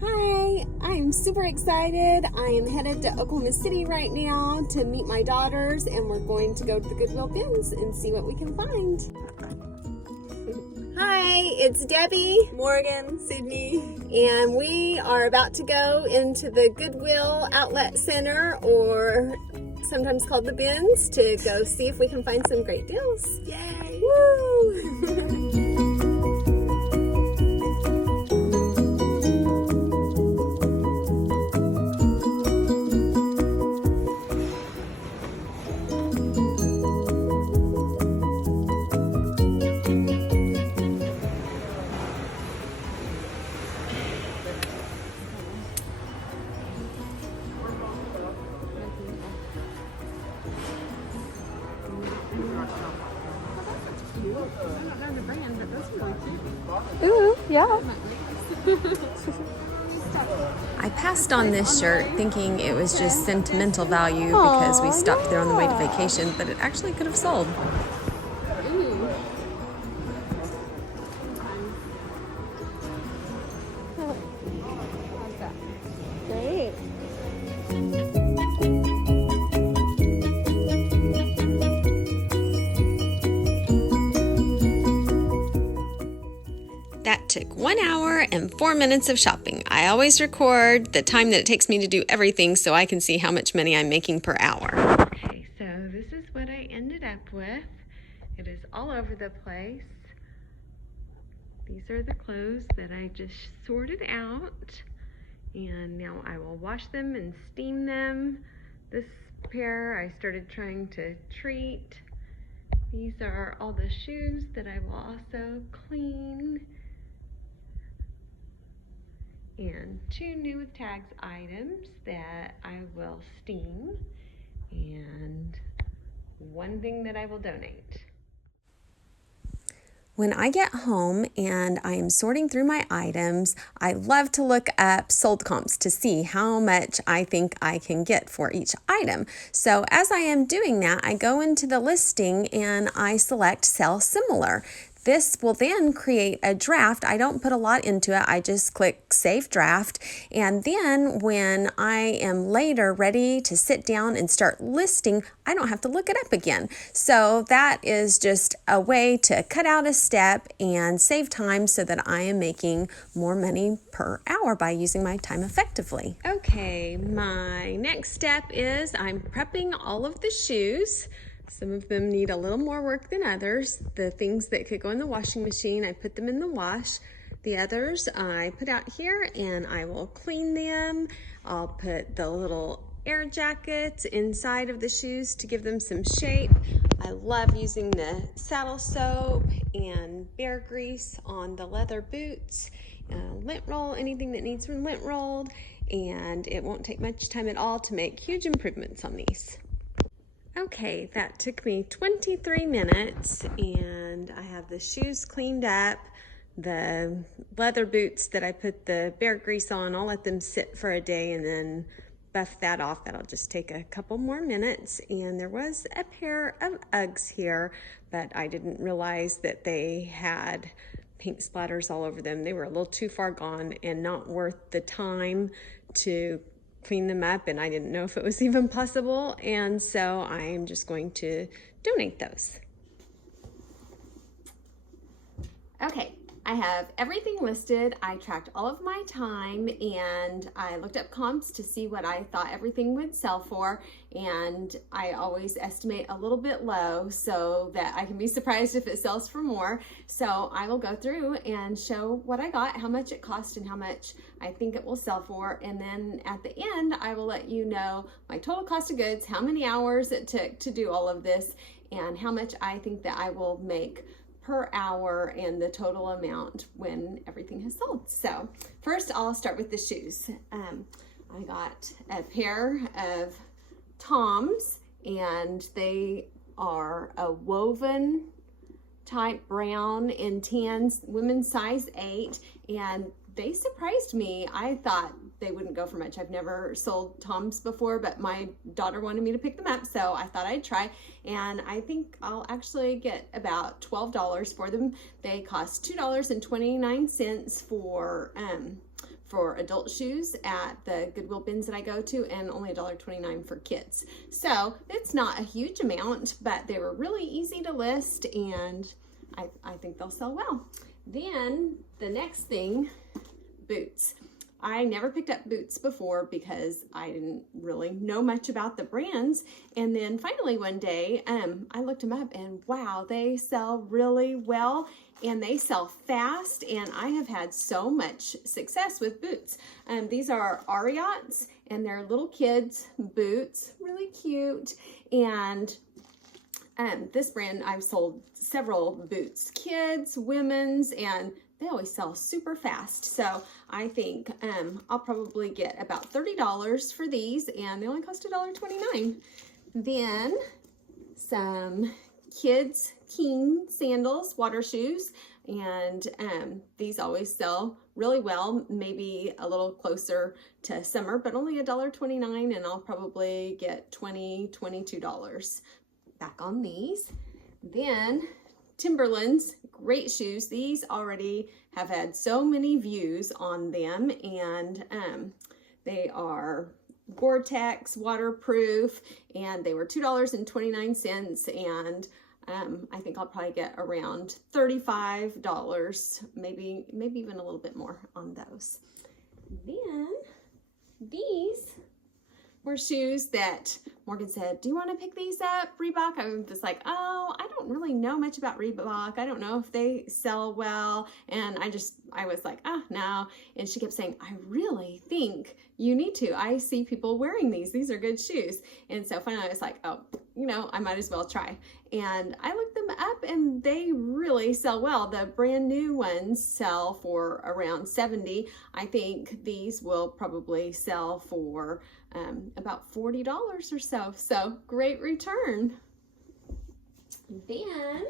Hi, I'm super excited. I am headed to Oklahoma City right now to meet my daughters, and we're going to go to the Goodwill Bins and see what we can find. Hi, it's Debbie, Morgan, Sydney, and we are about to go into the Goodwill Outlet Center, or sometimes called the Bins, to go see if we can find some great deals. Yay! Woo! Ooh, yeah. I passed on this shirt thinking it was just sentimental value because we stopped there on the way to vacation, but it actually could have sold. Great. That took 1 hour and 4 minutes of shopping. I always record the time that it takes me to do everything so I can see how much money I'm making per hour. Okay, so this is what I ended up with. It is all over the place. These are the clothes that I just sorted out. And now I will wash them and steam them. This pair I started trying to treat. These are all the shoes that I will also clean. And 2 new with tags items that I will steam, and 1 thing that I will donate. When I get home and I am sorting through my items, I love to look up sold comps to see how much I think I can get for each item. So as I am doing that, I go into the listing and I select sell similar. This will then create a draft. I don't put a lot into it. I just click save draft. And then when I am later ready to sit down and start listing, I don't have to look it up again. So that is just a way to cut out a step and save time so that I am making more money per hour by using my time effectively. Okay, my next step is I'm prepping all of the shoes. Some of them need a little more work than others. The things that could go in the washing machine, I put them in the wash. The others I put out here and I will clean them. I'll put the little air jackets inside of the shoes to give them some shape. I love using the saddle soap and bear grease on the leather boots. Lint roll, anything that needs lint rolled, and it won't take much time at all to make huge improvements on these. Okay, that took me 23 minutes and I have the shoes cleaned up, the leather boots that I put the bear grease on, I'll let them sit for a day and then buff that off. That'll just take a couple more minutes. And there was a pair of Uggs here, but I didn't realize that they had paint splatters all over them. They were a little too far gone and not worth the time to clean them up, and I didn't know if it was even possible, and so I am just going to donate those. Okay, I have everything listed. I tracked all of my time and I looked up comps to see what I thought everything would sell for, and I always estimate a little bit low so that I can be surprised if it sells for more. So I will go through and show what I got, how much it cost, and how much I think it will sell for, and then at the end I will let you know my total cost of goods, how many hours it took to do all of this, and how much I think that I will make per hour and the total amount when everything has sold. So first I'll start with the shoes. I got a pair of Toms, and they are a woven type brown and tan, women's size 8, and they surprised me. I thought they wouldn't go for much. I've never sold Toms before, but my daughter wanted me to pick them up, so I thought I'd try, and I think I'll actually get about $12 for them. They cost $2.29 for adult shoes at the Goodwill bins that I go to, and only $1.29 for kids. So it's not a huge amount, but they were really easy to list, and I think they'll sell well. Then the next thing, boots. I never picked up boots before because I didn't really know much about the brands. And then finally one day, I looked them up, and wow, they sell really well and they sell fast. And I have had so much success with boots. These are Ariats, and they're little kids boots, really cute. And this brand, I've sold several boots, kids, women's, and they always sell super fast. So I think I'll probably get about $30 for these, and they only cost $1.29. Then some kids King sandals, water shoes, and these always sell really well, maybe a little closer to summer, but only $1.29, and I'll probably get $22 back on these. Then Timberlands, great shoes. These already have had so many views on them, and they are Gore-Tex, waterproof, and they were $2.29, and I think I'll probably get around $35, maybe even a little bit more on those. Then these were shoes that Morgan said, do you want to pick these up, Reebok? I was like, oh, I don't really know much about Reebok. I don't know if they sell well. And I was like, oh, no. And she kept saying, I really think you need to. I see people wearing these. These are good shoes. And so finally I was like, oh, I might as well try. And I looked them up, and they really sell well. The brand new ones sell for around $70. I think these will probably sell for about $40 or so. So great return. Then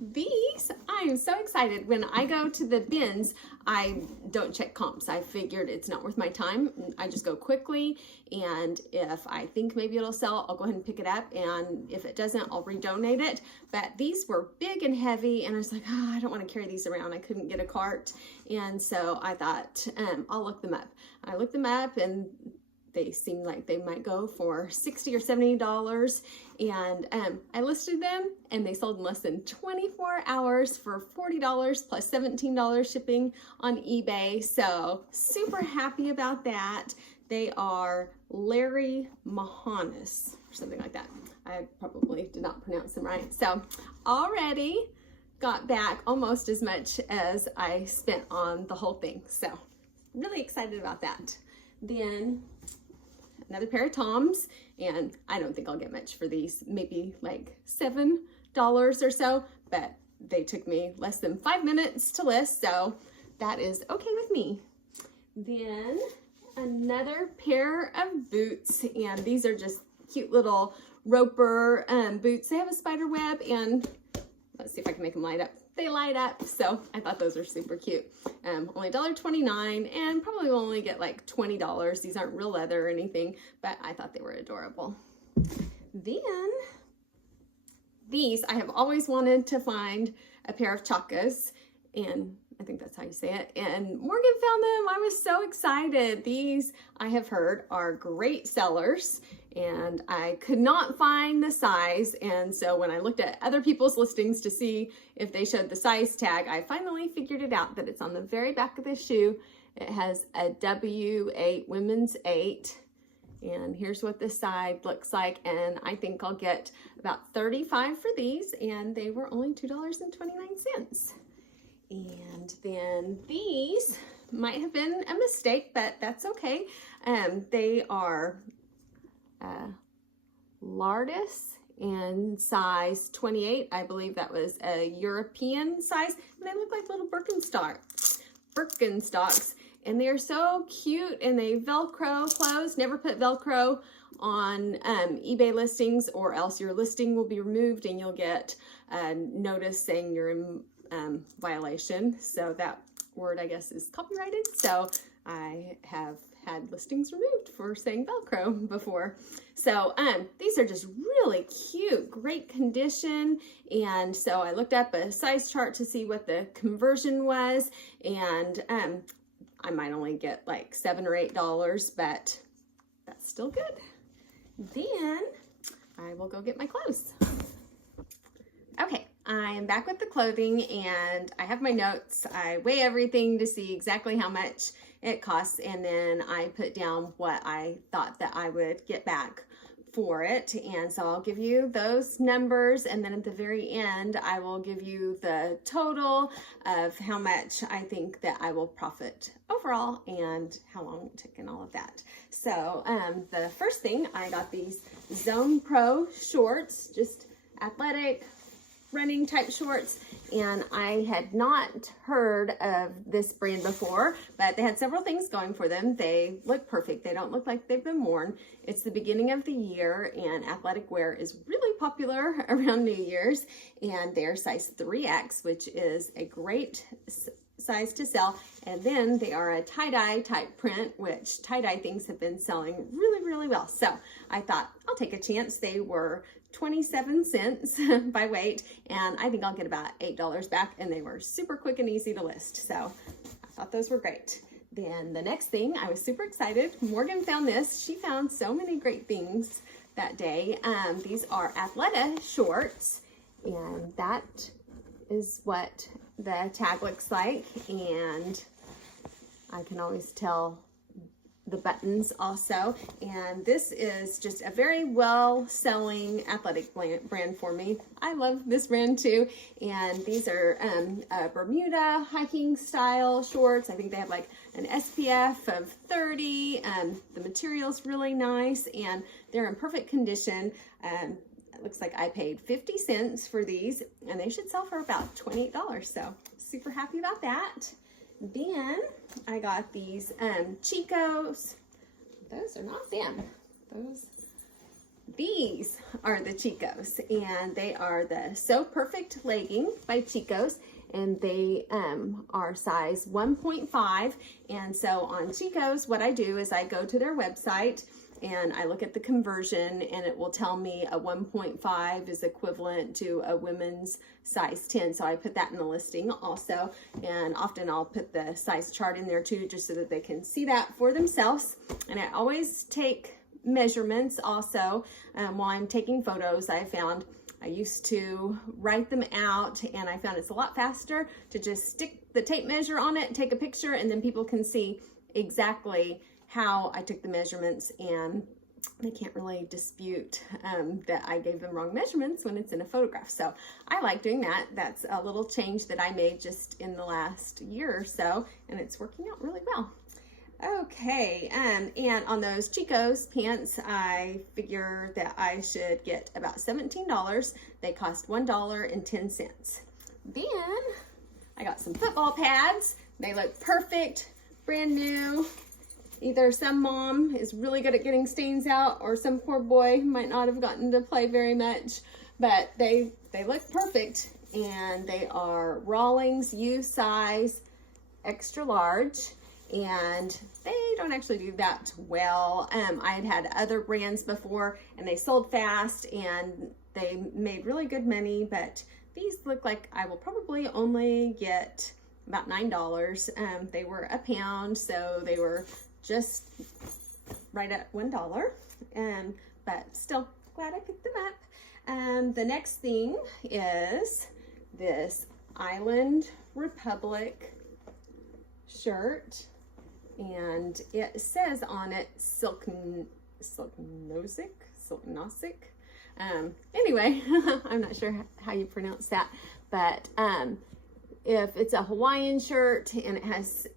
these, I am so excited. When I go to the bins, I don't check comps. I figured it's not worth my time. I just go quickly, and if I think maybe it'll sell, I'll go ahead and pick it up, and if it doesn't, I'll redonate it. But these were big and heavy, and I was like, oh, I don't want to carry these around. I couldn't get a cart, and so I thought, I'll look them up. I looked them up, and they seemed like they might go for $60 or $70, and I listed them, and they sold in less than 24 hours for $40 plus $17 shipping on eBay. So super happy about that. They are Larry Mahonis or something like that. I probably did not pronounce them right. So already got back almost as much as I spent on the whole thing. So really excited about that. Then another pair of Toms, and I don't think I'll get much for these, maybe like $7 or so, but they took me less than 5 minutes to list, so that is okay with me. Then another pair of boots, and these are just cute little roper boots. They have a spider web, and let's see if I can make them light up. They light up, so I thought those were super cute. Only $1.29, and probably will only get like $20. These aren't real leather or anything, but I thought they were adorable. Then these, I have always wanted to find a pair of Chakas, and I think that's how you say it, and Morgan found them. I was so excited. These, I have heard, are great sellers, and I could not find the size, and so when I looked at other people's listings to see if they showed the size tag, I finally figured it out, that it's on the very back of the shoe. It has a W8, women's 8, and here's what the side looks like, and I think I'll get about $35 for these, and they were only $2.29. And then these might have been a mistake, but that's okay. They are Lardis in size 28. I believe that was a European size, and they look like little Birkenstocks, and they are so cute, and they Velcro close. Never put Velcro on eBay listings, or else your listing will be removed and you'll get a notice saying you're in violation. So that word, I guess, is copyrighted. So I have had listings removed for saying Velcro before. So these are just really cute, great condition. And so I looked up a size chart to see what the conversion was, and I might only get like $7 or $8, but that's still good. Then I will go get my clothes. Okay, I am back with the clothing and I have my notes. I weigh everything to see exactly how much it costs, and then I put down what I thought that I would get back for it. And so I'll give you those numbers, and then at the very end I will give you the total of how much I think that I will profit overall and how long it took and all of that. So the first thing, I got these Zone Pro shorts, just athletic running type shorts, and I had not heard of this brand before, but they had several things going for them. They look perfect. They don't look like they've been worn. It's the beginning of the year, and athletic wear is really popular around New Year's, and they're size 3X, which is a great size to sell. And then they are a tie-dye type print, which tie-dye things have been selling really, really well. So I thought I'll take a chance. They were 27 cents by weight, and I think I'll get about $8 back, and they were super quick and easy to list. So I thought those were great. Then the next thing, I was super excited. Morgan found this. She found so many great things that day. These are Athleta shorts, and that is what the tag looks like, and I can always tell the buttons also. And this is just a very well-selling athletic brand for me. I love this brand too. And these are Bermuda hiking style shorts. I think they have like an SPF of 30. The material's really nice, and they're in perfect condition. It looks like I paid 50 cents for these, and they should sell for about $28. So super happy about that. Then I got these Chicos. Those are not them. These are the Chicos, and they are the So Perfect legging by Chicos, and they are size 1.5. And so on Chicos, what I do is I go to their website and I look at the conversion, and it will tell me a 1.5 is equivalent to a women's size 10. So I put that in the listing also, and often I'll put the size chart in there too, just so that they can see that for themselves. And I always take measurements also while I'm taking photos. I found I used to write them out, and I found it's a lot faster to just stick the tape measure on it, take a picture, and then people can see exactly how I took the measurements, and they can't really dispute that I gave them wrong measurements when it's in a photograph. So I like doing that. That's a little change that I made just in the last year or so, and it's working out really well. Okay, and on those Chicos pants, I figure that I should get about $17. They cost $1.10. Then I got some football pads. They look perfect, brand new. Either some mom is really good at getting stains out, or some poor boy might not have gotten to play very much, but they look perfect, and they are Rawlings U size extra large, and they don't actually do that well. I had other brands before, and they sold fast, and they made really good money, but these look like I will probably only get about $9. They were a pound, so they were just right at $1, but still glad I picked them up. The next thing is this Island Republic shirt, and it says on it Silknosic. Anyway, I'm not sure how you pronounce that, but if it's a Hawaiian shirt and it has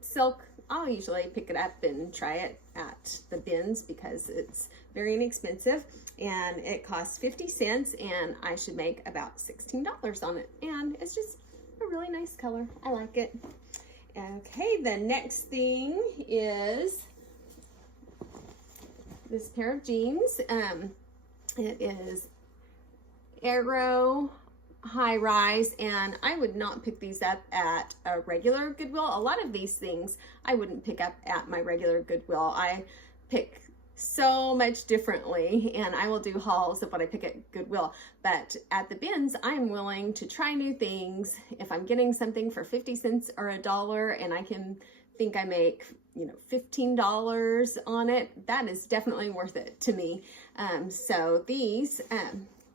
silk, I'll usually pick it up and try it at the bins because it's very inexpensive, and it costs 50 cents, and I should make about $16 on it, and it's just a really nice color. I like it. Okay, the next thing is this pair of jeans. It is Aero high rise, and I would not pick these up at a regular Goodwill. A lot of these things I wouldn't pick up at my regular Goodwill. I pick so much differently, and I will do hauls of what I pick at Goodwill, but at the bins I'm willing to try new things. If I'm getting something for 50 cents or $1 and I can think I make, you know, $15 on it, that is definitely worth it to me. So these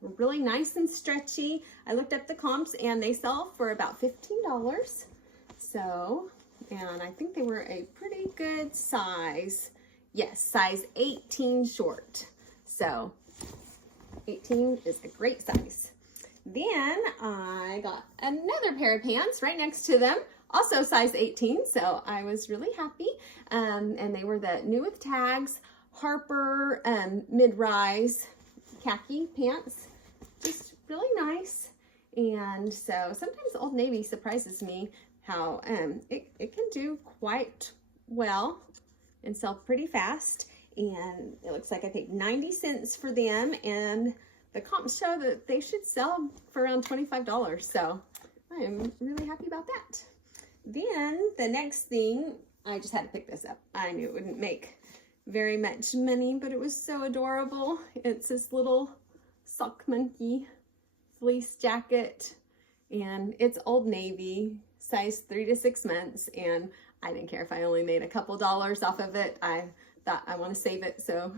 were really nice and stretchy. I looked up the comps and they sell for about $15. So, and I think they were a pretty good size. Yes, size 18 short. So 18 is a great size. Then I got another pair of pants right next to them, also size 18, so I was really happy. And they were the new with tags, Harper mid-rise khaki pants, just really nice. And so sometimes Old Navy surprises me how it can do quite well and sell pretty fast. And it looks like I paid 90 cents for them, and the comps show that they should sell for around $25. So I am really happy about that. Then the next thing, I just had to pick this up. I knew it wouldn't make very much money, but it was so adorable. It's this little sock monkey fleece jacket, and it's Old Navy, size 3 to 6 months, and I didn't care if I only made a couple dollars off of it. I thought I want to save it so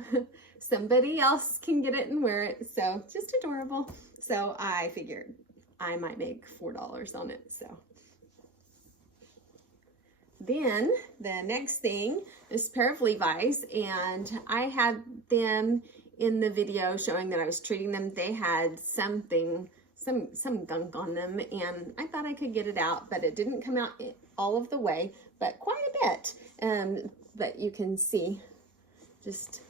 somebody else can get it and wear it. So just adorable. So I figured I might make $4 on it. So then the next thing is a pair of Levi's, and I had them in the video showing that I was treating them. They had something, some gunk on them, and I thought I could get it out, but it didn't come out all of the way, but quite a bit. But you can see just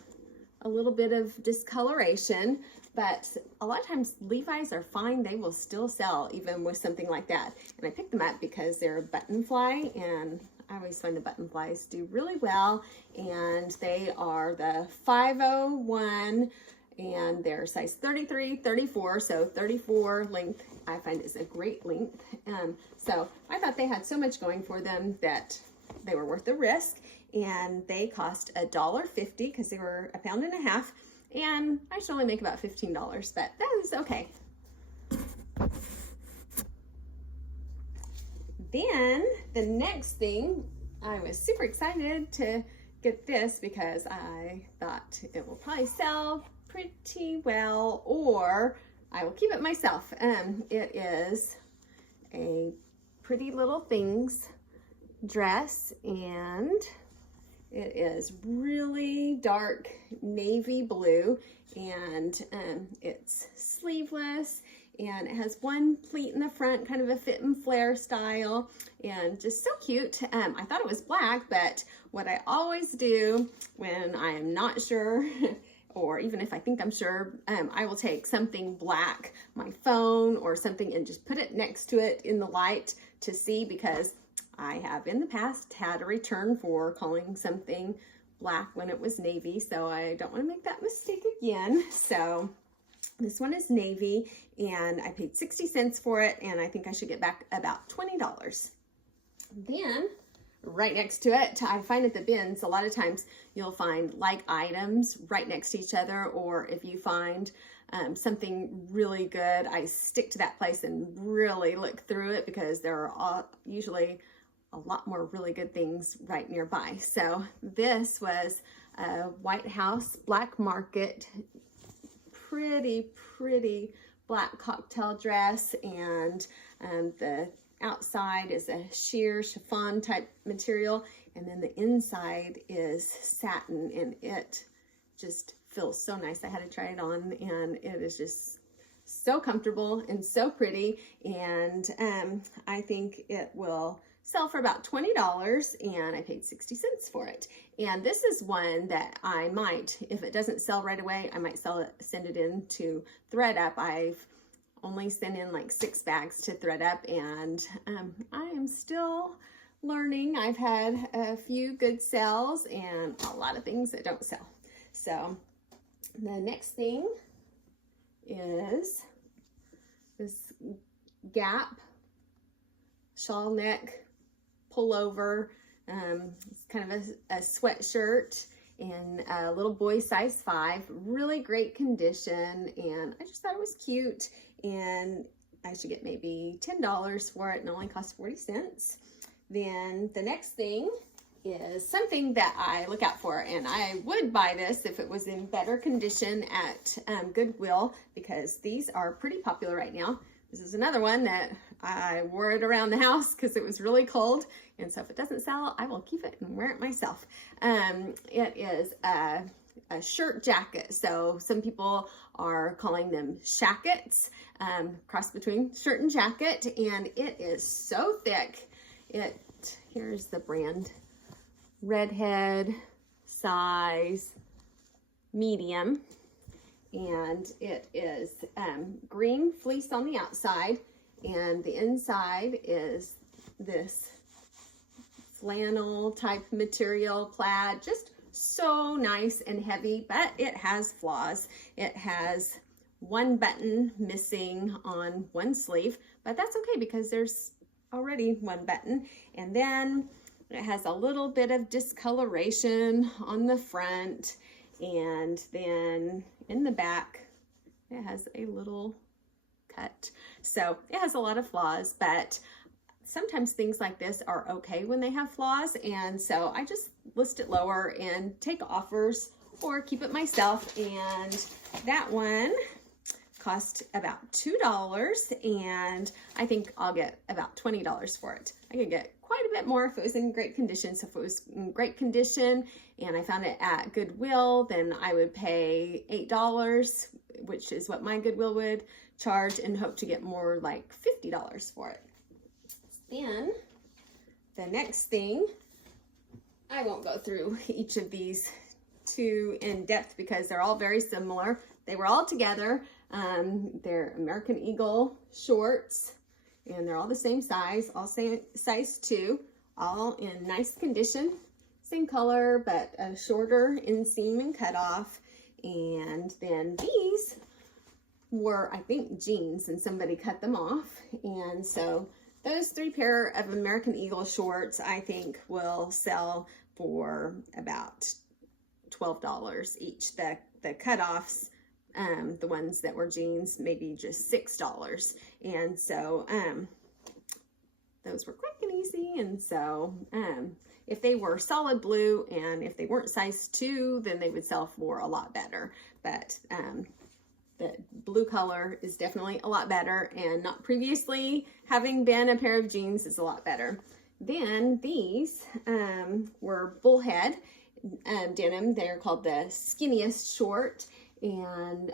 a little bit of discoloration, but a lot of times Levi's are fine. They will still sell even with something like that. And I picked them up because they're a button fly, and I always find the button flies do really well. And they are the 501, and they're size 33, 34. So 34 length, I find is a great length. So I thought they had so much going for them that they were worth the risk. And they cost $1.50 because they were 1.5 pounds, and I should only make about $15, but that is okay. Then the next thing, I was super excited to get this because I thought it will probably sell pretty well, or I will keep it myself. It is a Pretty Little Things dress, and it is really dark navy blue, and it's sleeveless, and it has one pleat in the front, kind of a fit and flare style, and just so cute. I thought it was black, but what I always do when I am not sure, or even if I think I'm sure, I will take something black, my phone or something, and just put it next to it in the light to see, because I have in the past had a return for calling something black when it was navy, so I don't want to make that mistake again. So this one is navy, and I paid 60 cents for it, and I think I should get back about $20. Then right next to it, I find at the bins, a lot of times you'll find like items right next to each other, or if you find something really good, I stick to that place and really look through it, because there are usually a lot more really good things right nearby. So this was a White House Black Market, pretty black cocktail dress, and the outside is a sheer chiffon type material, and then the inside is satin, and it just feels so nice. I had to try it on, and it is just so comfortable and so pretty, and I think it will sell for about $20, and I paid 60 cents for it. And this is one that I might, if it doesn't sell right away, I might send it in to ThreadUp. I've only sent in like 6 bags to ThreadUp, and I am still learning. I've had a few good sales and a lot of things that don't sell. So the next thing is this Gap shawl neck pullover. It's kind of a sweatshirt in a little boy size 5, really great condition, and I just thought it was cute, and I should get maybe $10 for it, and it only cost 40 cents. Then the next thing is something that I look out for, and I would buy this if it was in better condition at Goodwill, because these are pretty popular right now. This is another one that I wore it around the house because it was really cold, and so if it doesn't sell, I will keep it and wear it myself. It is a shirt jacket, so some people are calling them shackets, cross between shirt and jacket, and it is so thick. Here's the brand, Redhead, size medium, and it is green fleece on the outside, and the inside is this flannel type material, plaid, just so nice and heavy, but it has flaws. It has one button missing on one sleeve, but that's okay because there's already one button. And then it has a little bit of discoloration on the front, and then in the back it has a little cut. So it has a lot of flaws, but sometimes things like this are okay when they have flaws, and so I just list it lower and take offers or keep it myself. And that one cost about $2, and I think I'll get about $20 for it. I could get quite a bit more if it was in great condition. So if it was in great condition and I found it at Goodwill, then I would pay $8, which is what my Goodwill would charge, and hope to get more like $50 for it. Then the next thing, I won't go through each of these too in depth because they're all very similar. They were all together. They're American Eagle shorts, and they're all the same size, all same size 2, all in nice condition, same color, but a shorter inseam and cutoff. And then these were, I think, jeans, and somebody cut them off, and so those 3 pair of American Eagle shorts, I think, will sell for about $12 each. The cutoffs, the ones that were jeans, maybe just $6. And so those were quick and easy. And so if they were solid blue and if they weren't size 2, then they would sell for a lot better. But the blue color is definitely a lot better, and not previously having been a pair of jeans is a lot better. Then these were bullhead denim. They're called the skinniest short, and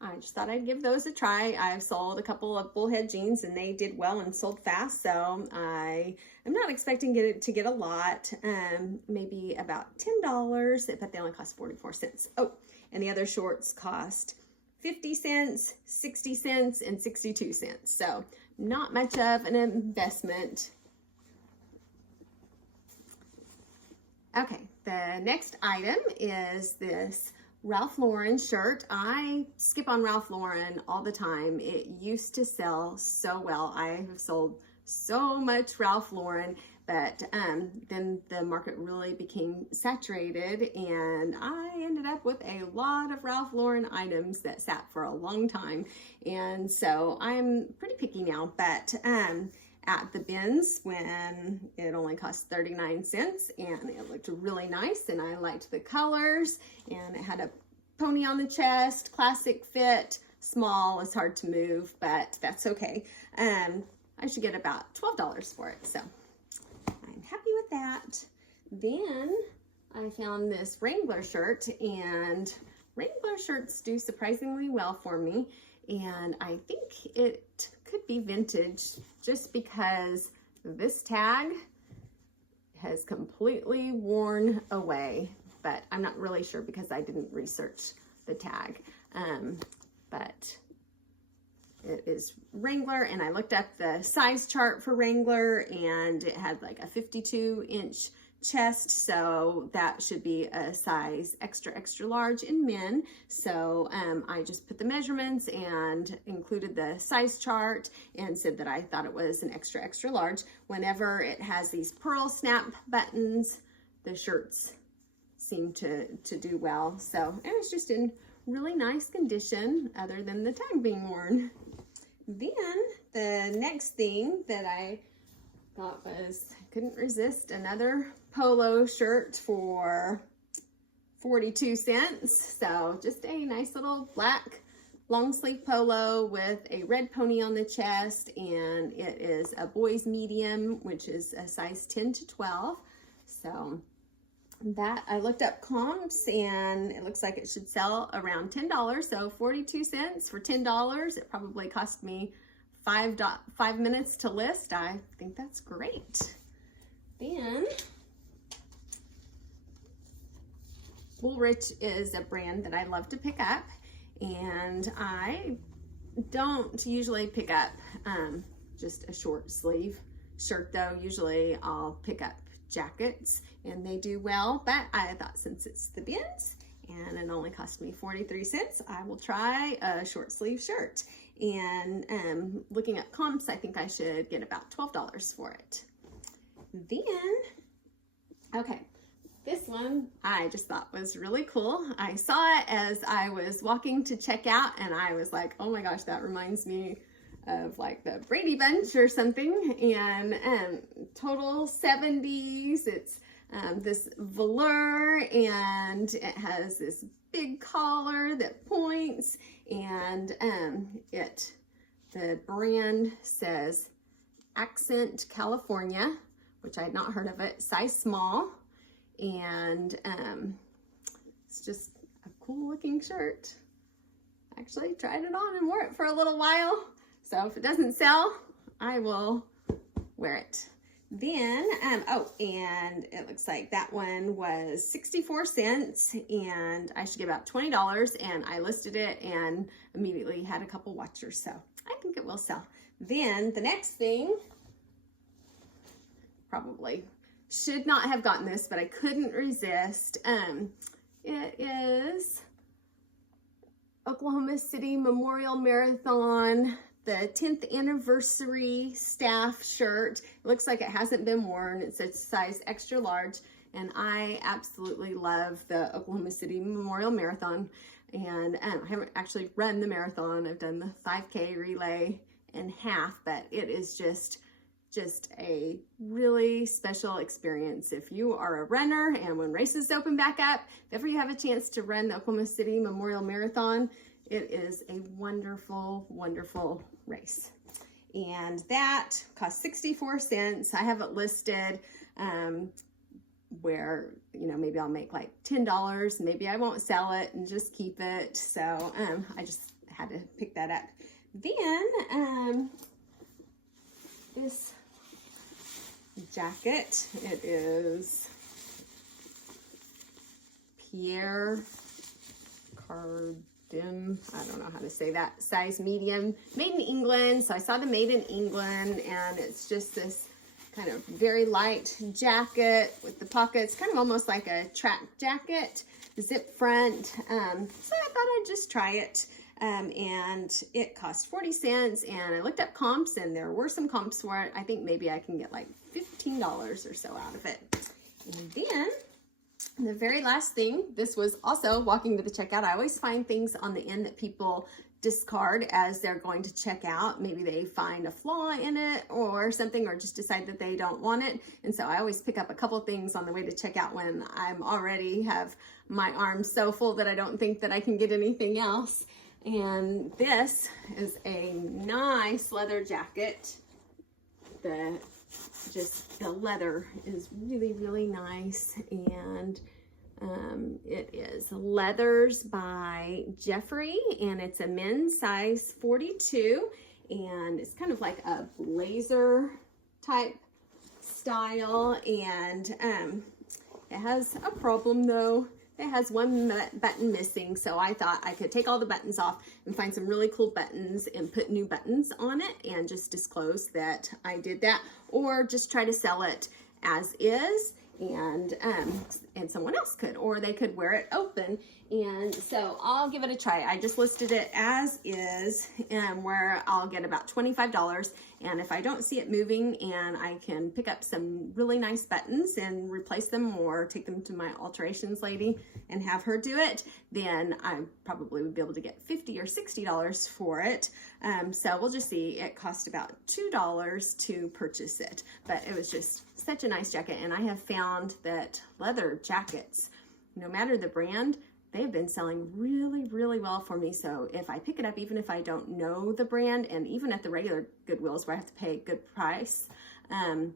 I just thought I'd give those a try. I've sold a couple of bullhead jeans and they did well and sold fast, so I am not expecting to get a lot, maybe about $10, but they only cost 44 cents. Oh, and the other shorts cost 50 cents, 60 cents, and 62 cents. So not much of an investment. Okay, the next item is this Ralph Lauren shirt. I skip on Ralph Lauren all the time. It used to sell so well. I have sold so much Ralph Lauren, but then the market really became saturated, and I ended up with a lot of Ralph Lauren items that sat for a long time. And so I'm pretty picky now, but at the bins, when it only cost 39 cents and it looked really nice and I liked the colors, and it had a pony on the chest, classic fit, small, is hard to move, but that's okay. I should get about $12 for it, so I'm happy with that. Then I found this Wrangler shirt, and Wrangler shirts do surprisingly well for me, and I think it could be vintage just because this tag has completely worn away, but I'm not really sure because I didn't research the tag, but it is Wrangler, and I looked up the size chart for Wrangler, and it had like a 52-inch chest, so that should be a size extra large in men. So I just put the measurements and included the size chart and said that I thought it was an extra large. Whenever it has these pearl snap buttons, the shirts seem to do well. So it was just in really nice condition other than the tag being worn. Then the next thing that I thought was couldn't resist another polo shirt for 42 cents. So just a nice little black long sleeve polo with a red pony on the chest, and it is a boy's medium, which is a size 10 to 12. So that, I looked up comps and it looks like it should sell around $10. So 42 cents for $10. It probably cost me 5 minutes to list. I think that's great. Then Woolrich is a brand that I love to pick up, and I don't usually pick up just a short sleeve shirt though. Usually I'll pick up jackets and they do well, but I thought since it's the bins and it only cost me 43 cents, I will try a short sleeve shirt. And looking at comps, I think I should get about $12 for it. Then, okay, this one I just thought was really cool. I saw it as I was walking to check out and I was like, oh my gosh, that reminds me of like the Brady Bunch or something. And total 70s. It's this velour, and it has this big collar that points, and the brand says Accent California, which I had not heard of it, size small. And it's just a cool looking shirt. Actually tried it on and wore it for a little while. So if it doesn't sell, I will wear it. Then, oh, and it looks like that one was 64 cents and I should get about $20, and I listed it and immediately had a couple watchers. So I think it will sell. Then the next thing, probably should not have gotten this, but I couldn't resist. It is Oklahoma City Memorial Marathon, the 10th anniversary staff shirt. It looks like it hasn't been worn. It's a size extra large, and I absolutely love the Oklahoma City Memorial Marathon. And I haven't actually run the marathon. I've done the 5K relay and half, but it is just a really special experience. If you are a runner and when races open back up, if ever you have a chance to run the Oklahoma City Memorial Marathon, it is a wonderful, wonderful race. And that cost 64 cents. I have it listed where, you know, maybe I'll make like $10. Maybe I won't sell it and just keep it. So I just had to pick that up. Then this jacket, it is Pierre Cardin, I don't know how to say that, size medium, made in England. So I saw the made in England, and it's just this kind of very light jacket with the pockets, kind of almost like a track jacket, zip front. So I thought I'd just try it. And it cost 40 cents, and I looked up comps and there were some comps for it. I think maybe I can get like $15 or so out of it. And then the very last thing, this was also walking to the checkout. I always find things on the end that people discard as they're going to check out. Maybe they find a flaw in it or something, or just decide that they don't want it. And so I always pick up a couple things on the way to checkout when I'm already have my arms so full that I don't think that I can get anything else. And this is a nice leather jacket. The leather is really, really nice. And it is Leathers by Jeffrey, and it's a men's size 42. And it's kind of like a blazer type style. And it has a problem though. It has one button missing, so I thought I could take all the buttons off and find some really cool buttons and put new buttons on it and just disclose that I did that, or just try to sell it as is. And and someone else could, or they could wear it open. And so I'll give it a try. I just listed it as is, and where I'll get about $25. And if I don't see it moving and I can pick up some really nice buttons and replace them, or take them to my alterations lady and have her do it, then I probably would be able to get $50 or $60 for it. So we'll just see. It cost about $2 to purchase it, but it was just such a nice jacket. And I have found that leather jackets, no matter the brand, they've been selling really, really well for me. So if I pick it up, even if I don't know the brand, and even at the regular Goodwills where I have to pay a good price, I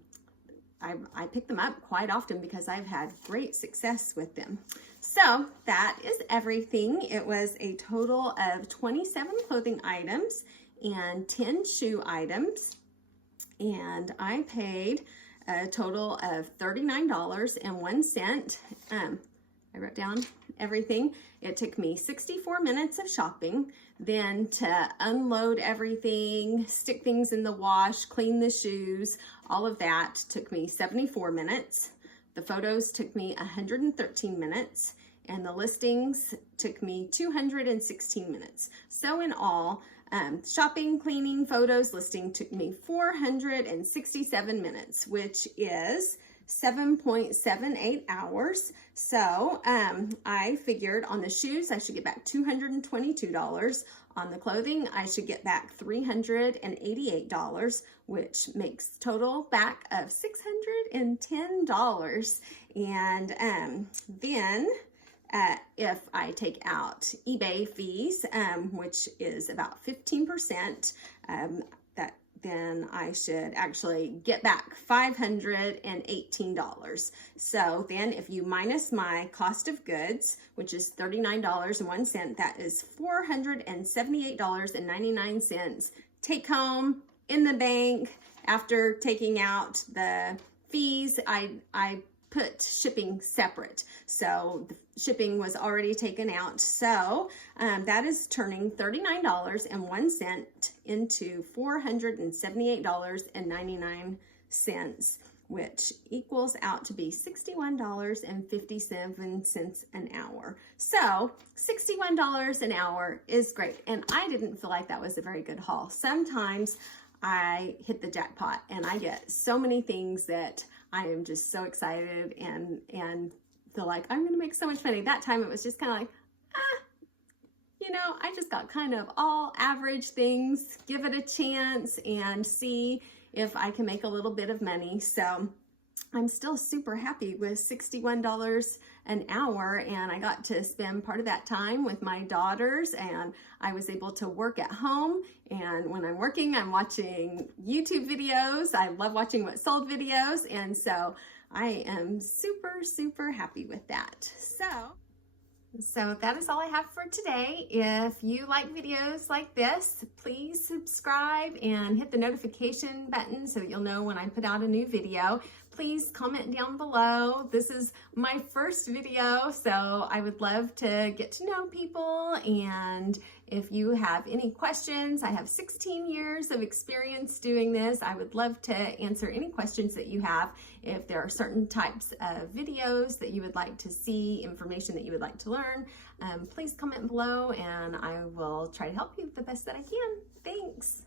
pick them up quite often because I've had great success with them. So that is everything. It was a total of 27 clothing items and 10 shoe items. And I paid a total of $39.01. I wrote down everything. It took me 64 minutes of shopping, then to unload everything, stick things in the wash, clean the shoes, all of that took me 74 minutes. The photos took me 113 minutes, and the listings took me 216 minutes. So in all, shopping, cleaning, photos, listing took me 467 minutes, which is 7.78 hours. So I figured on the shoes I should get back $222. On the clothing I should get back $388, which makes total back of $610. And then if I take out eBay fees, which is about 15%, then I should actually get back $518. So then if you minus my cost of goods, which is $39.01, that is $478.99 take home in the bank. After taking out the fees, I put shipping separate. So the shipping was already taken out. So that is turning $39.01 into $478.99, which equals out to be $61.57 an hour. So $61 an hour is great. And I didn't feel like that was a very good haul. Sometimes I hit the jackpot and I get so many things that I am just so excited and feel like I'm gonna make so much money. That time it was just kind of like, you know, I just got kind of all average things, give it a chance and see if I can make a little bit of money. So I'm still super happy with $61 an hour, and I got to spend part of that time with my daughters, and I was able to work at home. And when I'm working, I'm watching YouTube videos. I love watching what sold videos, and so I am super, super happy with that. So that is all I have for today. If you like videos like this, please subscribe and hit the notification button so that you'll know when I put out a new video. Please comment down below. This is my first video, so I would love to get to know people. And if you have any questions, I have 16 years of experience doing this. I would love to answer any questions that you have. If there are certain types of videos that you would like to see, information that you would like to learn, please comment below and I will try to help you the best that I can. Thanks.